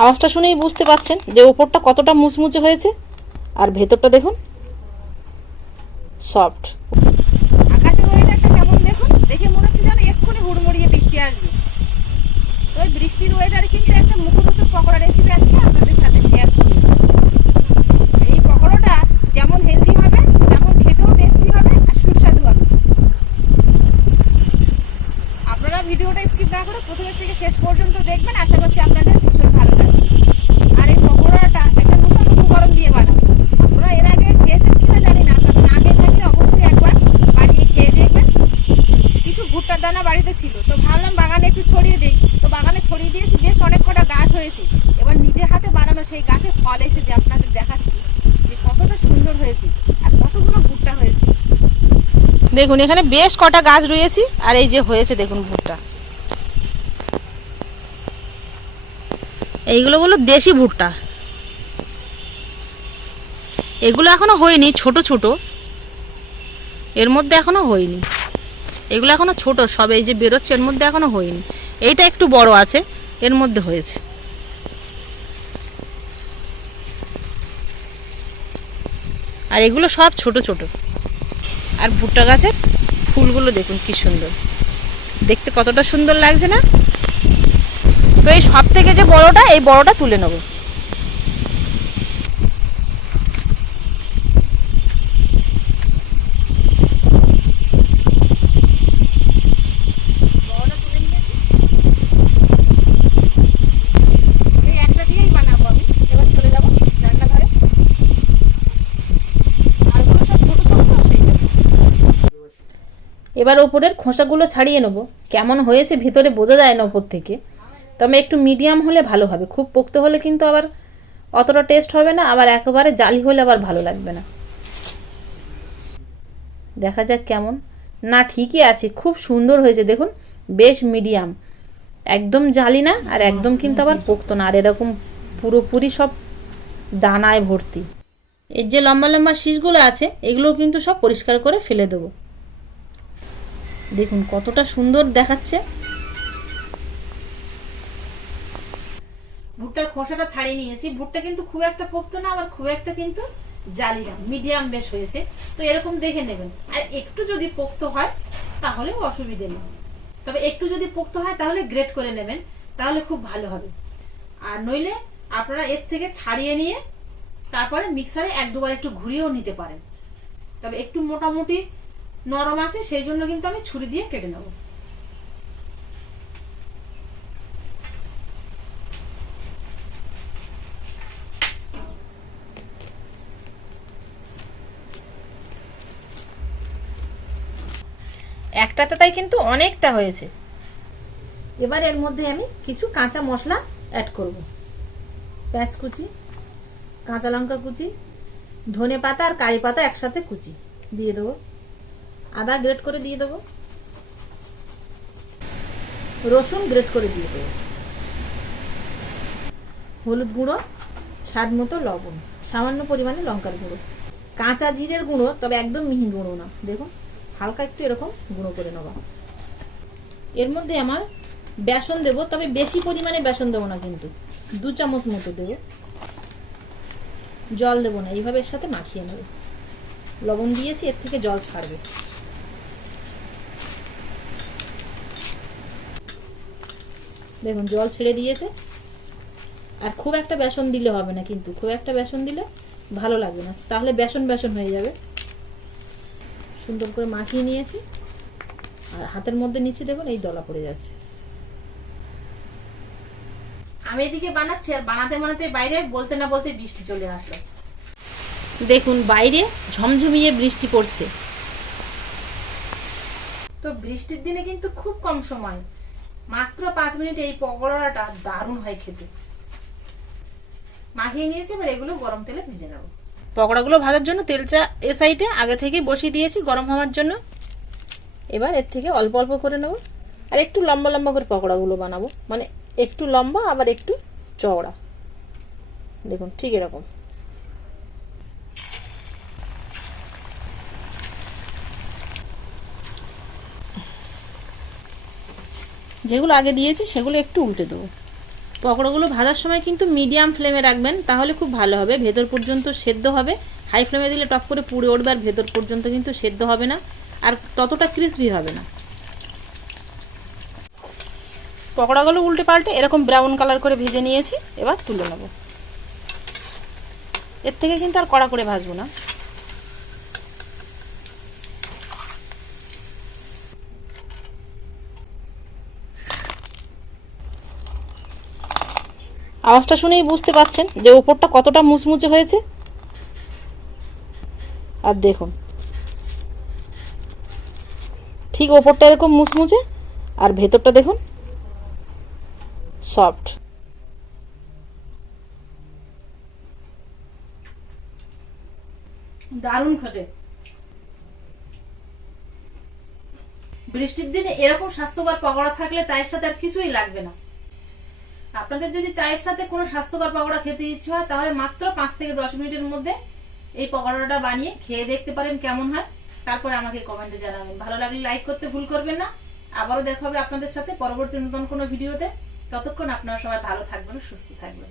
আওয়াজটা শুনেই বুঝতে পারছেন যে ওপরটা কতটা মুচমুচে হয়েছে আর ভেতরটা দেখুন সফট। আকাশের ওয়েদারটা কেমন দেখুন, দেখে মনে হচ্ছে যেন এক্ষুনি হুড়মুড়িয়ে বৃষ্টি আসবে। তো ওই বৃষ্টির ওয়েদারে কিন্তু একটা মুখরোচক পকোড়া রেসিপি আজকে আপনাদের সাথে শেয়ার করি। এই পকোড়াটা যেমন হেলদি হবে তেমন খেতেও টেস্টি হবে আর সুস্বাদু হবে। আপনারা ভিডিওটা স্কিপ না করে প্রথমের থেকে শেষ পর্যন্ত দেখবেন, আশা করছি আপনাদের ভীষণ ভালো লাগবে। আর এই পকোড়াটা একটা নতুন উপকরণ দিয়ে বানাবো। আপনারা এর আগে খেয়েছেন কিনা জানি না, তবে না খেয়ে থাকলে অবশ্যই একবার বানিয়ে খেয়ে দেখবেন। কিছু ভুট্টার দানা বাড়িতে ছিল, তো ভাবলাম বাগানে একটু ছড়িয়ে দিই। তো বাগানে ছড়িয়ে দিয়েছি, বেশ অনেক কটা গাছ হয়েছে। এবার নিজের হাতে বানানো সেই গাছে ফল এসেছে, আপনাদের দেখাচ্ছি যে কতটা সুন্দর হয়েছে আর কতগুলো ভুট্টা হয়েছে। দেখুন এখানে বেশ কটা গাছ রয়েছে আর এই যে হয়েছে দেখুন ভুট্টা। এইগুলো হলো দেশি ভুট্টা, এগুলো এখনো হয়নি, ছোট ছোট, এর মধ্যে এখনো হয়নি। এগুলো এখনো ছোট সব, এই যে বেরোচ্ছে এর মধ্যে এখনো হয়নি। এইটা একটু বড় আছে, এর মধ্যে হয়েছে। আর এগুলো সব ছোট ছোট। আর ভুট্টা গাছের ফুলগুলো দেখুন কি সুন্দর দেখতে, কতটা সুন্দর লাগছে না? তো এই সব থেকে যে বড়টা, এই বড়টা তুলে নেব। এই একটা দিয়েই বানাবো আমি। এবার চলে যাবো রান্নাঘরে। আরগুলো সব ছোট ছোট, তো সেই জন্য। এবার ওপরের খোসাগুলো ছাড়িয়ে নেব। কেমন হয়েছে ভিতরে বোঝা যায় না ওপর থেকে, তবে একটু মিডিয়াম হলে ভালো হবে। খুব পোক্ত হলে কিন্তু আবার অতটা টেস্ট হবে না, আবার একেবারে জালি হলে আবার ভালো লাগবে না। দেখা যাক কেমন। না ঠিকই আছে, খুব সুন্দর হয়েছে দেখুন, বেশ মিডিয়াম, একদম জালি না আর একদম কিন্তু আবার পোক্ত না। আর এরকম পুরোপুরি সব দানায় ভর্তি। এর যে লম্বা লম্বা শীষগুলো আছে এগুলো কিন্তু সব পরিষ্কার করে ফেলে দেবো। দেখুন কতটা সুন্দর দেখাচ্ছে। ভুট্টার খোসাটা ছাড়িয়ে নিয়েছি। ভুট্টা কিন্তু খুব একটা পোক্ত না, আবার খুব একটা কিন্তু জালি না, মিডিয়াম বেশ হয়েছে। তো এরকম দেখে নেবেন। আর একটু যদি পোক্ত হয় তাহলে অসুবিধে নেই, তবে একটু যদি পোক্ত হয় তাহলে গ্রেট করে নেবেন, তাহলে খুব ভালো হবে। আর নইলে আপনারা এর থেকে ছাড়িয়ে নিয়ে তারপরে মিক্সারে এক দুবার একটু ঘুরিয়েও নিতে পারেন। তবে একটু মোটামুটি নরম আছে, সেই জন্য কিন্তু আমি ছুরি দিয়ে কেটে নেব। একটাতে তাই কিন্তু অনেকটা হয়েছে। এবার এর মধ্যে আমি কিছু কাঁচা মশলা অ্যাড করব। পেঁয়াজ কুচি, কাঁচা লঙ্কা কুচি, ধনে পাতা আর কারি পাতা একসাথে কুচি দিয়ে দেবো। আদা গ্রেট করে দিয়ে দেবো, রসুন গ্রেট করে দিয়ে দেবো, হলুদ গুঁড়ো, স্বাদ মতো লবণ, সামান্য পরিমাণে লঙ্কার গুঁড়ো, কাঁচা জিরের গুঁড়ো, তবে একদম মিহি গুঁড়ো না, দেখুন হালকা একটু এরকম গুঁড়ো করে নেওয়া। এর মধ্যে আমার বেসন দেবো, তবে বেশি পরিমাণে বেসন দেবো না, কিন্তু 2 চামচ মতো দেবো। জল দেবো না, এইভাবে এর সাথে মাখিয়ে নেব। লবণ দিয়েছি, এর থেকে জল ছাড়বে। দেখুন জল ছেড়ে দিয়েছে। আর খুব একটা বেসন দিলে হবে না, কিন্তু খুব একটা বেসন দিলে ভালো লাগবে না, তাহলে বেসন বেসন হয়ে যাবে। সুন্দর করে মাখিয়ে নিয়েছি। আর হাতের মধ্যে নিচে দেখুন এই দলা পড়ে যাচ্ছে। আমি এদিকে বানাচ্ছি, আর বানাতে বানাতে বাইরে বলতে না বলতে বৃষ্টি চলে আসলো। দেখুন বাইরে ঝমঝমিয়ে বৃষ্টি পড়ছে। তো বৃষ্টির দিনে কিন্তু খুব কম সময়, মাত্র 5 মিনিট এই পকোড়াটা দারুণ হয় খেতে। মাখিয়ে নিয়েছি, এবার এগুলো গরম তেলে ভেজে নেব। পকোড়াগুলো ভাজার জন্য তেলটা এ সাইডে আগে থেকে বসিয়ে দিয়েছি গরম হওয়ার জন্য। এবার এর থেকে অল্প অল্প করে নেব। আর একটু লম্বা লম্বা করে পকোড়াগুলো বানাবো, মানে একটু লম্বা আবার একটু চওড়া। দেখুন ঠিক এরকম। যেগুলো আগে দিয়েছি সেগুলো একটু উল্টে দেবো। পকোড়াগুলো ভাজার সময় কিন্তু মিডিয়াম ফ্লেমে রাখবেন, তাহলে খুব ভালো হবে, ভেতর পর্যন্ত সেদ্ধ হবে। হাই ফ্লেমে দিলে টপ করে পুড়ে উঠবে আর ভেতর পর্যন্ত কিন্তু সেদ্ধ হবে না, আর ততটা ক্রিসপি হবে না। পকোড়াগুলো উল্টে পাল্টে এরকম ব্রাউন কালার করে ভেজে নিয়েছি, এবার তুলে নেব। এর থেকে কিন্তু আর কড়া করে ভাজবো না। আওয়াজটা শুনেই বুঝতে পারছেন যে ওপরটা কতটা মুচমুচে হয়েছে। আর দেখুন ঠিক ওপরটা এরকম মুচমুচে আর ভেতরটা দেখুন সফট। দারুণ খেতে। বৃষ্টির দিনে এরকম স্বাস্থ্যকর পকোড়া থাকলে চায়ের সাথে আর কিছুই লাগবে না। আপনাদের যদি চায়ের সাথে কোনো স্বাস্থ্যকর পকোড়া খেতে ইচ্ছে হয় তাহলে মাত্র 5 থেকে 10 মিনিটের মধ্যে এই পকোড়াটা বানিয়ে খেয়ে দেখতে পারেন কেমন হয়, তারপরে আমাকে কমেন্টে জানাবেন। ভালো লাগলে লাইক করতে ভুল করবেন না। আবারও দেখা হবে আপনাদের সাথে পরবর্তী নতুন কোনো ভিডিওতে। ততক্ষণ আপনারা সবাই ভালো থাকবেন, সুস্থ থাকবেন।